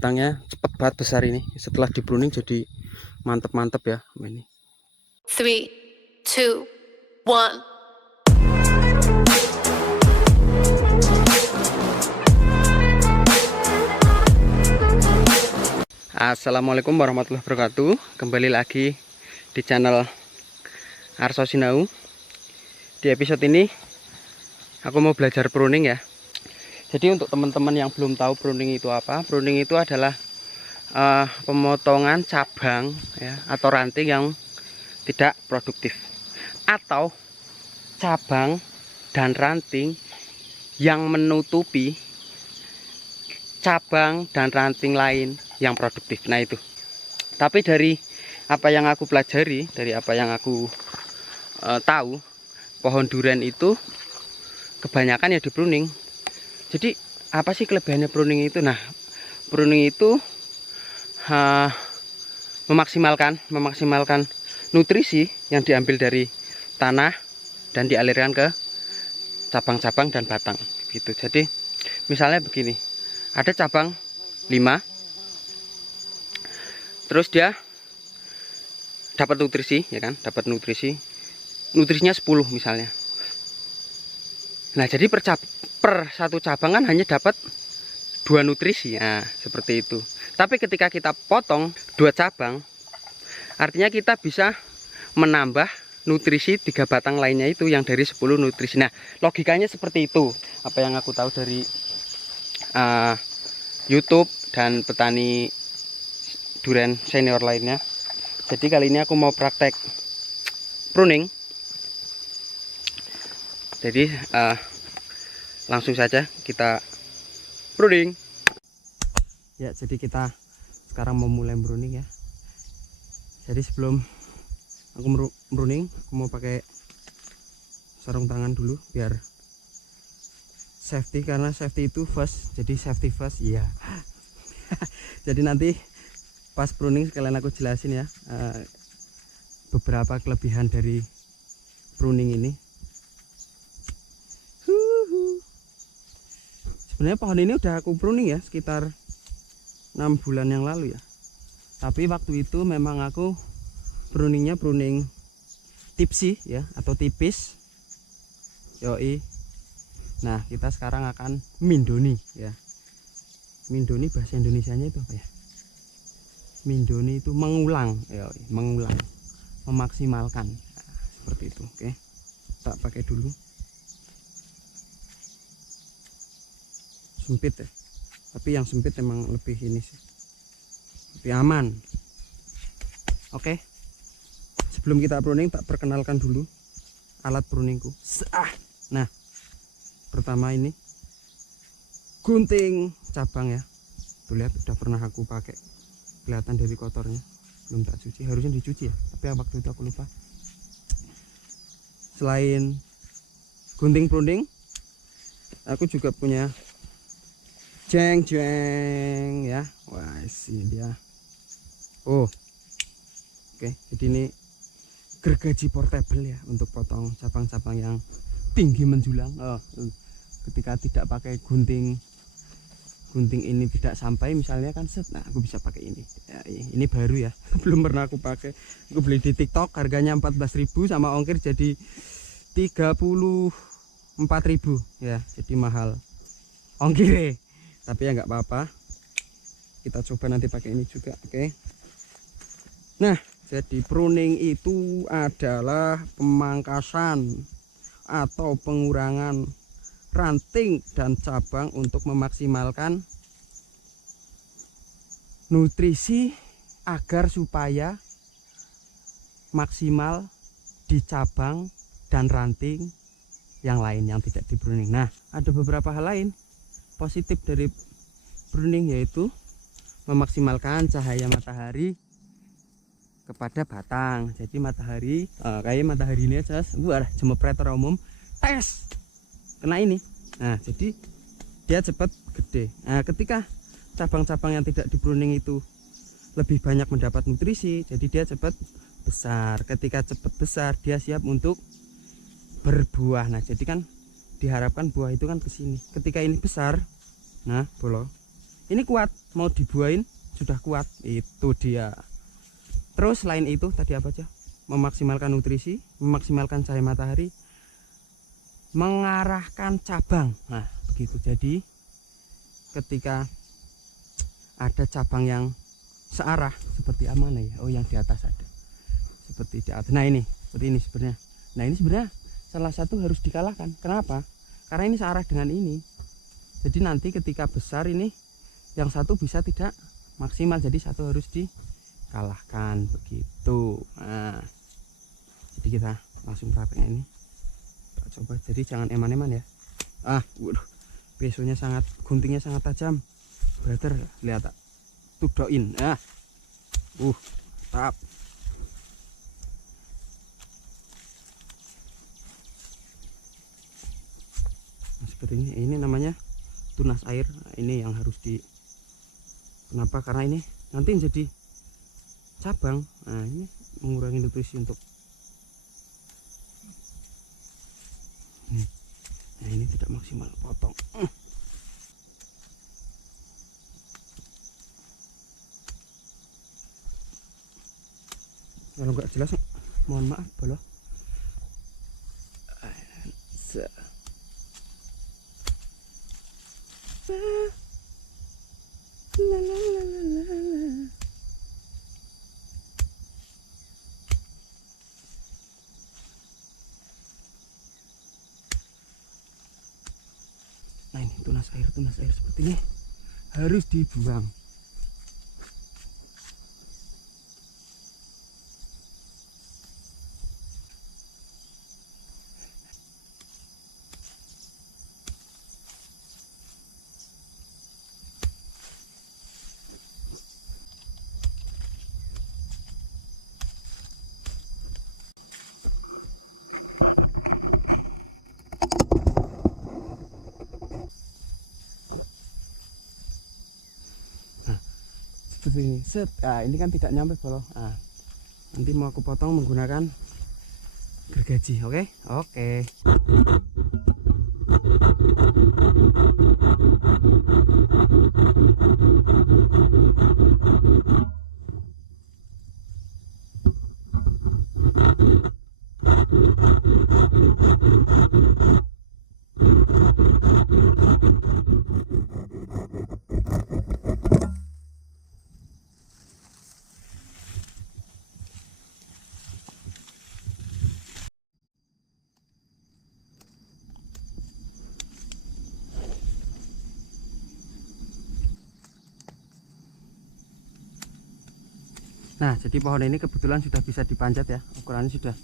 batangnya cepet banget besar ini. Setelah di pruning jadi mantep-mantep ya ini. 3, 2, 1. Assalamualaikum warahmatullahi wabarakatuh. Kembali lagi di channel Arso Sinau. Di episode ini aku mau belajar pruning ya. Jadi untuk teman-teman yang belum tahu pruning itu apa, pruning itu adalah pemotongan cabang ya, atau ranting yang tidak produktif, atau cabang dan ranting yang menutupi cabang dan ranting lain yang produktif. Nah itu. Tapi dari apa yang aku pelajari, dari apa yang aku tahu, pohon durian itu kebanyakan ya di pruning. Jadi apa sih kelebihannya pruning itu? Nah, pruning itu memaksimalkan nutrisi yang diambil dari tanah dan dialirkan ke cabang-cabang dan batang gitu. Jadi misalnya begini, ada cabang 5, terus dia dapat nutrisi ya kan, dapat nutrisinya 10 misalnya. Nah jadi per satu cabang kan hanya dapat 2 nutrisi, nah seperti itu. Tapi ketika kita potong 2 cabang, artinya kita bisa menambah nutrisi 3 batang lainnya itu yang dari 10 nutrisi. Nah logikanya seperti itu, apa yang aku tahu dari YouTube dan petani durian senior lainnya. Jadi kali ini aku mau praktek pruning. Jadi langsung saja kita pruning. Ya, jadi kita sekarang mau mulai pruning ya. Jadi sebelum aku pruning, aku mau pakai sarung tangan dulu biar safety, karena safety itu first. Jadi safety first ya. Jadi nanti pas pruning sekalian aku jelasin ya beberapa kelebihan dari pruning ini. Sebenarnya pohon ini udah aku pruning ya sekitar 6 bulan yang lalu ya. Tapi waktu itu memang aku pruningnya pruning tipsi ya, atau tipis. Yoi. Nah kita sekarang akan mindoni ya. Mindoni bahasa Indonesianya itu apa ya? Mindoni itu mengulang, yoi, mengulang, memaksimalkan. Nah, seperti itu. Oke, tak pakai dulu. Sempit ya, tapi yang sempit emang lebih ini sih, lebih aman. Oke, sebelum kita pruning tak perkenalkan dulu alat pruningku. Nah pertama ini gunting cabang ya. Tuh lihat, udah pernah aku pakai, kelihatan dari kotornya, belum tak cuci, harusnya dicuci ya, tapi waktu itu aku lupa. Selain gunting pruning, aku juga punya jeng ya. Wah ini dia. Oh oke, jadi ini gergaji portable ya, untuk potong cabang-cabang yang tinggi menjulang. Ketika tidak pakai gunting ini tidak sampai misalnya kan set, nah aku bisa pakai ini ya, ini baru ya. Belum pernah aku pakai, aku beli di TikTok, harganya 14.000 sama ongkir jadi 34.000 ya, jadi mahal ongkir, tapi ya nggak apa-apa, kita coba nanti pakai ini juga. Oke. Nah jadi pruning itu adalah pemangkasan atau pengurangan ranting dan cabang untuk memaksimalkan nutrisi agar supaya maksimal di cabang dan ranting yang lain yang tidak di pruning. Nah ada beberapa hal lain positif dari pruning, yaitu memaksimalkan cahaya matahari kepada batang. Jadi matahari kayak matahari ini aja, jemepretor umum tes kena ini. Nah jadi dia cepat gede. Nah ketika cabang-cabang yang tidak di pruning itu lebih banyak mendapat nutrisi, jadi dia cepat besar. Ketika cepat besar, dia siap untuk berbuah. Nah jadi kan diharapkan buah itu kan ke sini. Ketika ini besar, nah bolo, ini kuat, mau dibuahin sudah kuat. Itu dia. Terus selain itu tadi apa aja? Memaksimalkan nutrisi, memaksimalkan cahaya matahari, mengarahkan cabang. Nah begitu. Jadi ketika ada cabang yang searah seperti mana ya? Oh yang di atas ada. Seperti di atas. Nah ini seperti ini sebenarnya. Nah ini sebenarnya salah satu harus dikalahkan. Kenapa? Karena ini searah dengan ini. Jadi nanti ketika besar ini yang satu bisa tidak maksimal. Jadi satu harus dikalahkan begitu. Nah, jadi kita langsung prakteknya ini. Kita coba. Jadi jangan eman-eman ya. Waduh. Pesonya sangat, guntingnya sangat tajam. Brother, lihat tak? Tudoin. Tap. Seperti ini namanya tunas air. Nah, ini yang harus kenapa? Karena ini nanti jadi cabang. Nah ini mengurangi nutrisi untuk nah ini tidak maksimal, potong. Kalau nggak jelas mohon maaf bolo. Nah ini tunas air seperti ini harus dibuang. Seperti ini. Set. Nah, ini kan tidak nyampe bolo. Nah, nanti mau aku potong menggunakan gergaji. Oke? Oke. Nah, jadi pohon ini kebetulan sudah bisa dipanjat ya. Ukurannya sudah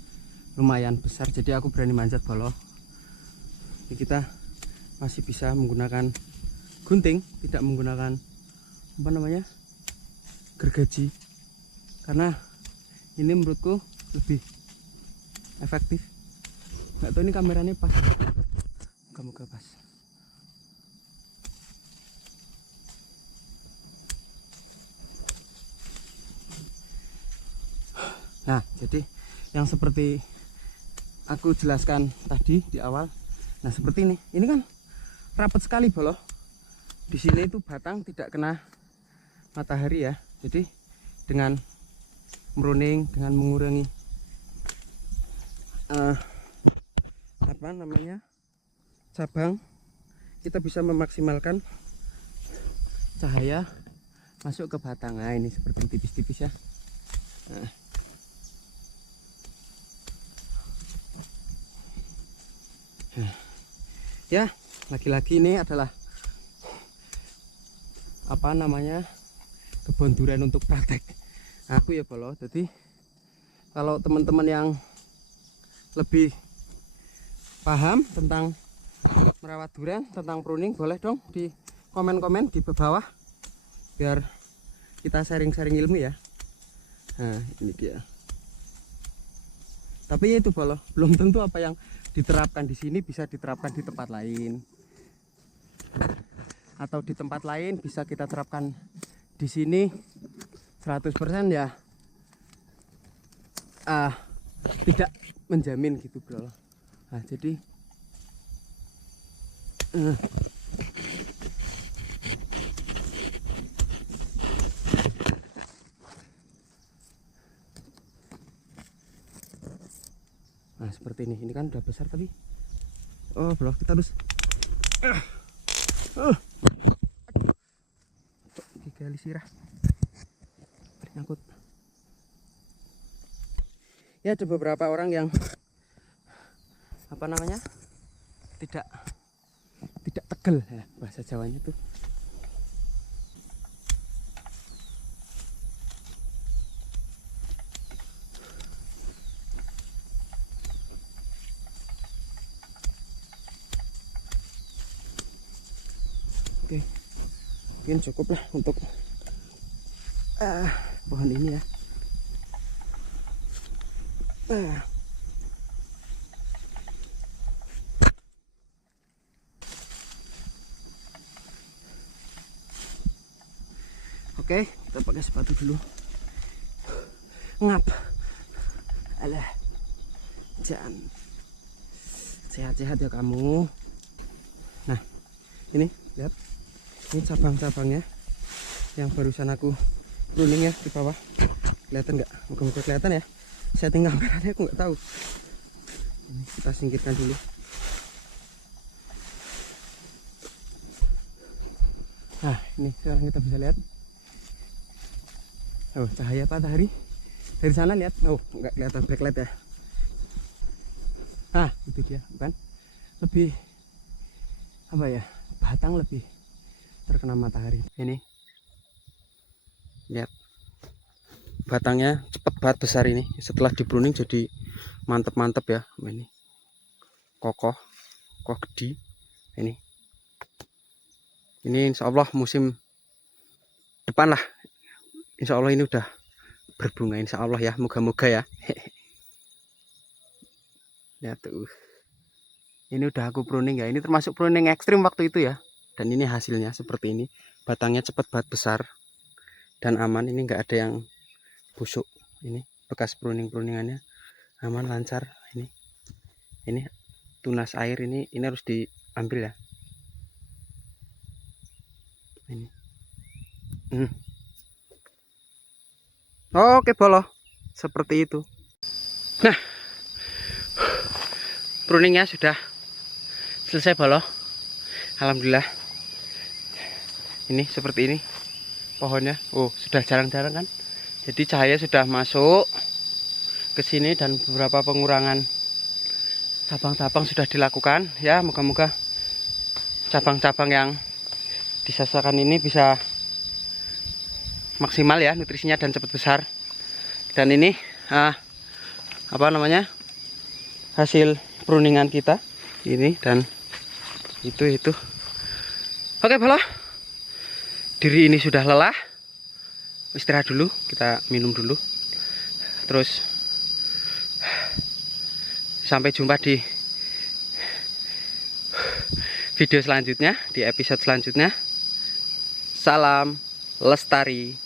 lumayan besar, jadi aku berani manjat bolo. Jadi kita masih bisa menggunakan gunting, tidak menggunakan apa namanya, gergaji, karena ini menurutku lebih efektif. Nggak tahu ini kameranya pas, moga-moga pas. Nah, jadi yang seperti aku jelaskan tadi di awal. Nah, seperti ini. Ini kan rapat sekali bolo. Di sini itu batang tidak kena matahari ya. Jadi dengan meruning, dengan mengurangi apa namanya, cabang, kita bisa memaksimalkan cahaya masuk ke batang. Nah, ini seperti tipis-tipis ya. Nah. Ya, lagi-lagi ini adalah apa namanya, kebun durian untuk praktek aku ya bolo. Jadi kalau teman-teman yang lebih paham tentang merawat durian, tentang pruning, boleh dong di komen-komen di bawah biar kita sharing-sharing ilmu ya. Nah ini dia. Tapi itu bolo, belum tentu apa yang diterapkan di sini bisa diterapkan di tempat lain, atau di tempat lain bisa kita terapkan di sini 100% ya. Tidak menjamin gitu bro. Nah jadi Nah seperti ini kan udah besar tapi belum, kita harus gali sirah nyangkut. Ya ada beberapa orang yang apa namanya tidak tegel ya, bahasa Jawanya tuh. Oke, mungkin cukup lah untuk pohon ini ya. Oke, kita pakai sepatu dulu. Ngap. Alah. Jangan. Sehat-sehat ya kamu. Nah, ini lihat. Ini cabang-cabangnya yang barusan aku pruning ya di bawah. Kelihatan nggak? Moga-moga kelihatan ya. Setting kameranya aku nggak tahu. Ini kita singkirkan dulu. Nah, ini sekarang kita bisa lihat. Oh, cahaya matahari dari sana lihat. Oh, nggak kelihatan backlight ya. Ah, itu dia, bukan? Lebih apa ya? Batang lebih terkena matahari. Ini lihat, batangnya cepet banget besar ini. Setelah di pruning jadi mantep-mantep ya. Ini kokoh gede. Ini insya Allah musim depan lah. Insya Allah ini udah berbunga, insya Allah ya, moga-moga ya. Ya tuh, ini udah aku pruning ya. Ini termasuk pruning ekstrim waktu itu ya. Dan ini hasilnya seperti ini. Batangnya cepat banget besar dan aman. Ini nggak ada yang busuk. Ini bekas pruningannya aman, lancar. Ini tunas air ini harus diambil ya. Ini. Oke bolo, seperti itu. Nah, pruningnya sudah selesai bolo. Alhamdulillah. Ini seperti ini pohonnya. Oh, sudah jarang-jarang kan. Jadi cahaya sudah masuk ke sini dan beberapa pengurangan cabang-cabang sudah dilakukan. Ya, moga-moga cabang-cabang yang disasakan ini bisa maksimal ya nutrisinya dan cepat besar. Dan ini apa namanya, hasil pruningan kita ini dan itu. Oke bolo, diri ini sudah lelah, istirahat dulu, kita minum dulu, terus sampai jumpa di video selanjutnya, di episode selanjutnya. Salam lestari.